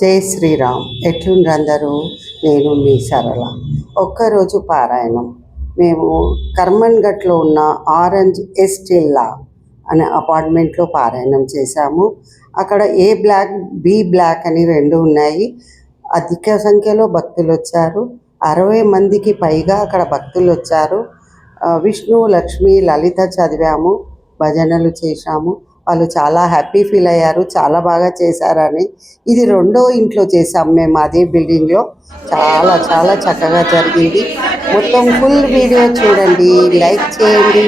జై శ్రీరామ్. ఎట్లుండ్రు అందరూ? నేను మీ సరళ. ఒక్కరోజు పారాయణం. మేము కర్మన్ ఘట్లో ఉన్న ఆరెంజ్ ఎస్టిల్లా అనే అపార్ట్మెంట్లో పారాయణం చేశాము. అక్కడ ఏ బ్లాక్, బి బ్లాక్ అని రెండు ఉన్నాయి. అధిక సంఖ్యలో భక్తులు వచ్చారు. 60 మందికి పైగా అక్కడ భక్తులు వచ్చారు. విష్ణు, లక్ష్మి, లలిత చదివాము, భజనలు చేశాము. వాళ్ళు చాలా హ్యాపీ ఫీల్ అయ్యారు, చాలా బాగా చేశారని. ఇది రెండో ఇంట్లో చేసాం మేము అదే బిల్డింగ్లో. చాలా చాలా చక్కగా జరిగింది. మొత్తం ఫుల్ వీడియో చూడండి, లైక్ చేయండి,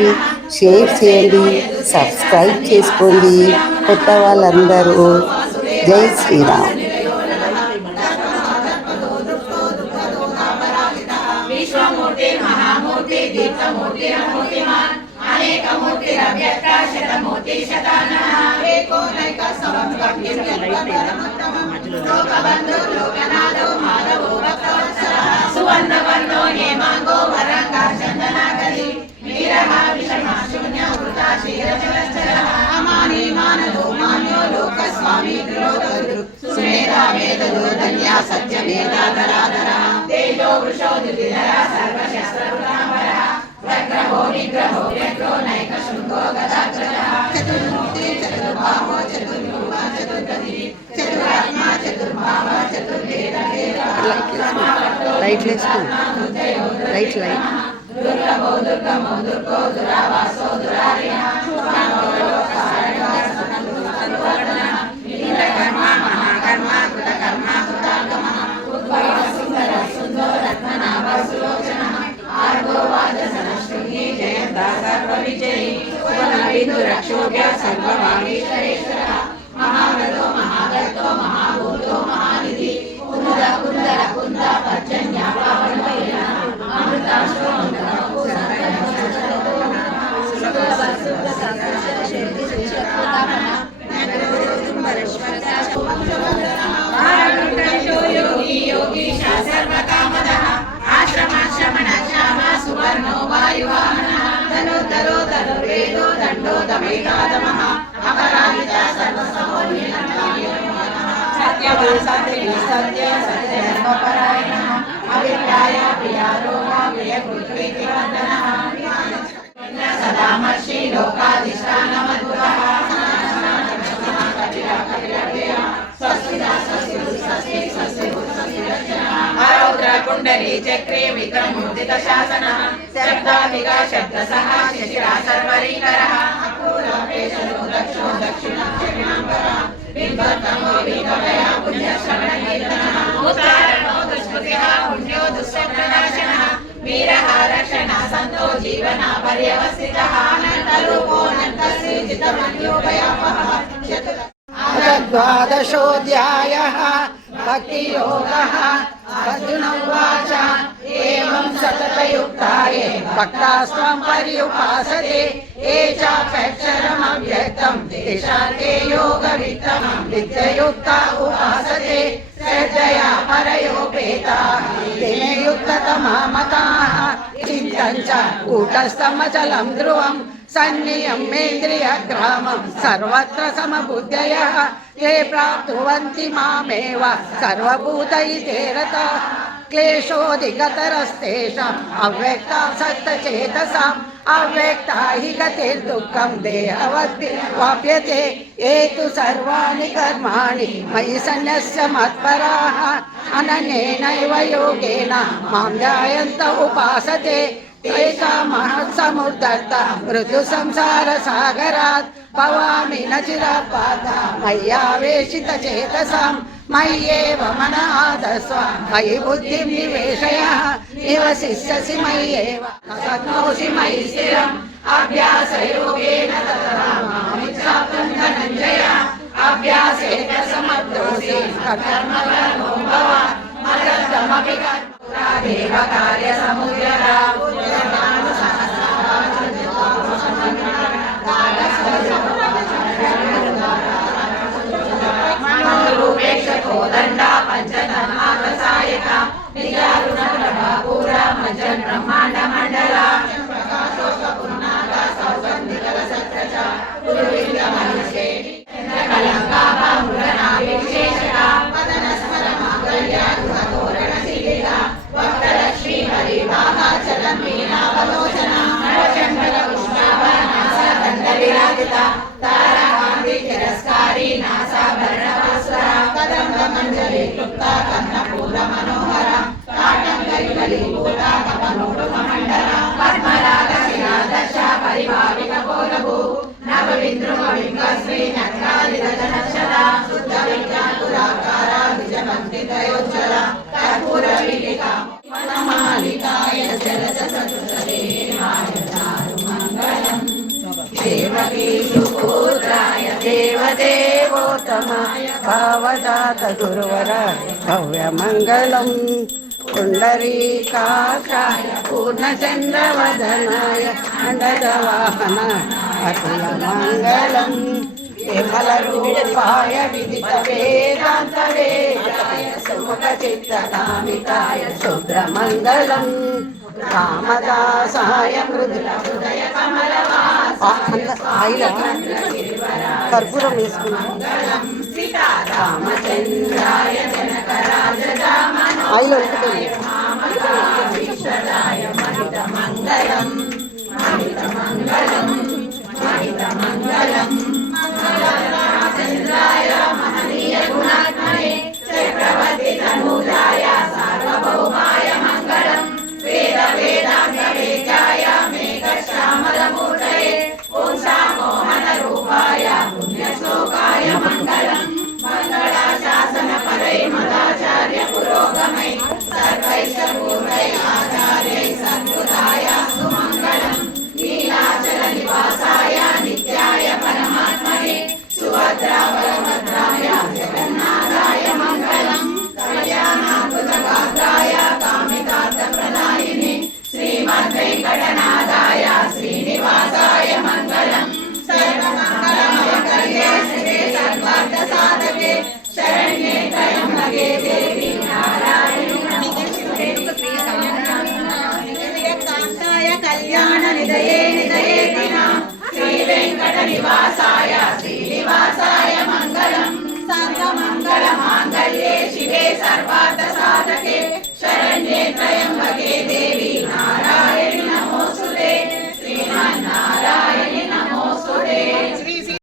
షేర్ చేయండి, సబ్స్క్రైబ్ చేసుకోండి కొత్త వాళ్ళందరూ. జై శ్రీరామ్. లైట్ వేసుకో, లైట్ లైట్. कुंडली चक्रे विक्रमुदित शासन शब्दाभिगा शब्द सहा शिशिरा सर्वरीकरः दक्षो दक्षिणाम्बरः बिम्बतमो बिम्बया पुण्यश्रवण कीर्तनः उत्तारणो दुष्कृतिः पुण्यो दुष्टप्रणाशनः वीरः रक्षणः सन्तो जीवना पर्यवसितः अनन्तरूपो अनन्तस्योजितमन्योभयापहः द्वादशोऽध्यायः भक्तियोगः। अर्जुन उवाच एवं सततयुक्ताये भक्तास्त्वं पर्युपासते ये चाप्यक्षरमव्यक्तं तेषां योगवित्तं विद्ययुक्ता उपासते श्रद्धया परयोपेताः ते युक्ततमा मताः चिन्तं च कूटस्थमचलं ध्रुवं सन्नियम्येन्द्रियग्रामं सर्वत्र समबुद्धयः ते प्राप्नुवन्ति मामेव सर्वभूतैते रताः क्लेशोऽधिगतरस्तेषाम् अव्यक्तासक्तचेतसाम् अव्यक्ता हि गतिर्दुःखं देहवद्वाप्यते ये तु सर्वाणि कर्माणि मयि सन्न्यस्य मत्पराः अनन्येनैव योगेन मां ध्यायन्त उपासते तेषां महत्समुद्धर्त मृदुसंसारसागरात् भवामि न चिरापात मय्यावेशितचेतसां मय्येव मनः आधस्व मयि बुद्धिं निवेशय निवसिष्यसि मय्येव न शक्नोषि मयि स्थिरम् अभ्यासयोगेन ततः मामिच्छाप्तुं धनञ्जय अभ्यासेन समर्थोऽसि कर्मफलो भव मदर्थमपि कर्तुरादेव कार्यसमुद्रता कोदंडा पंचधर्मार्थसायिका निजारुण प्रभापूरा मज्जन ब्रह्मांड मंडला कलंका మంజరి క్లుప్త కర్ణపూర మనోహర కాటంగయుగలీభూత కపనోడు కమండల పద్మరాగ శిలాదశ పరిభావిక పోలభూ నవవిద్రుమ బింబశ్రీ నక్రాలిదజనక్షర శుద్ధ విజ్ఞాతురాకార విజమంత్రితయోజ్వల కర్పూర వీలిక వనమాలికాయ జలజ సతుసరే చారు మంగళం దేవకీ సుపుత్రాయ దేవదేవోత్తమాయ భావజాత గురువరాయ భవ్యమంగళం పుండరీకాక్షాయ పూర్ణచంద్రవదనాయ అండజవాహన అతుల మంగళం విమల రూపాయ విదిత వేదాంత వేదాయ సుముఖ చిత్తకామితాయ శుభ్రమంగళం రామదాసాయ మృదుల హృదయ కర్పూరం వేసుకున్నాం రామచంద్రాయ ఆయిల్ జనకరాజాయ మహిత మంగళం మహిత మంగళం మహిత మంగళం రామచంద్రాయ మహనీయ గుణాత్మనే చక్రవర్తి తనూజాయ సార్వభౌమాయ మంగళం వేద వేదాంత వేద్యాయ మేఘ శ్యామలమూర్తయే పుంసా మోహన రూపాయ పుణ్యశ్లోకాయ మంగళం మంగళాశాసన పరై మదాచార్య పురోగమై సర్వైశ్చ పూర్వై ఆచార్యై సద్గుదాయ సుమంగళం నీలాచల నివాసాయ నిత్యాయ పరమాత్మనే సుభద్రా బలభద్రాయ జగన్నాథాయ మంగళం కళ్యాణాద్భుతగాత్రాయ కామితార్థప్రదాయిని శ్రీమద్వేంకటనాథాయ శ్రీనివాసాయ మంగళం సర్వమంగళమయ సర్వార్థ సాధకే శరణ్యే త్రయంబకే దేవి నారాయణి కాంతాయ కళ్యాణ నిదయే నిదయేతినా శ్రీ వెంకట నివాసాయ శ్రీనివాసాయ మంగళం సర్వమంగళ మాంగళ్య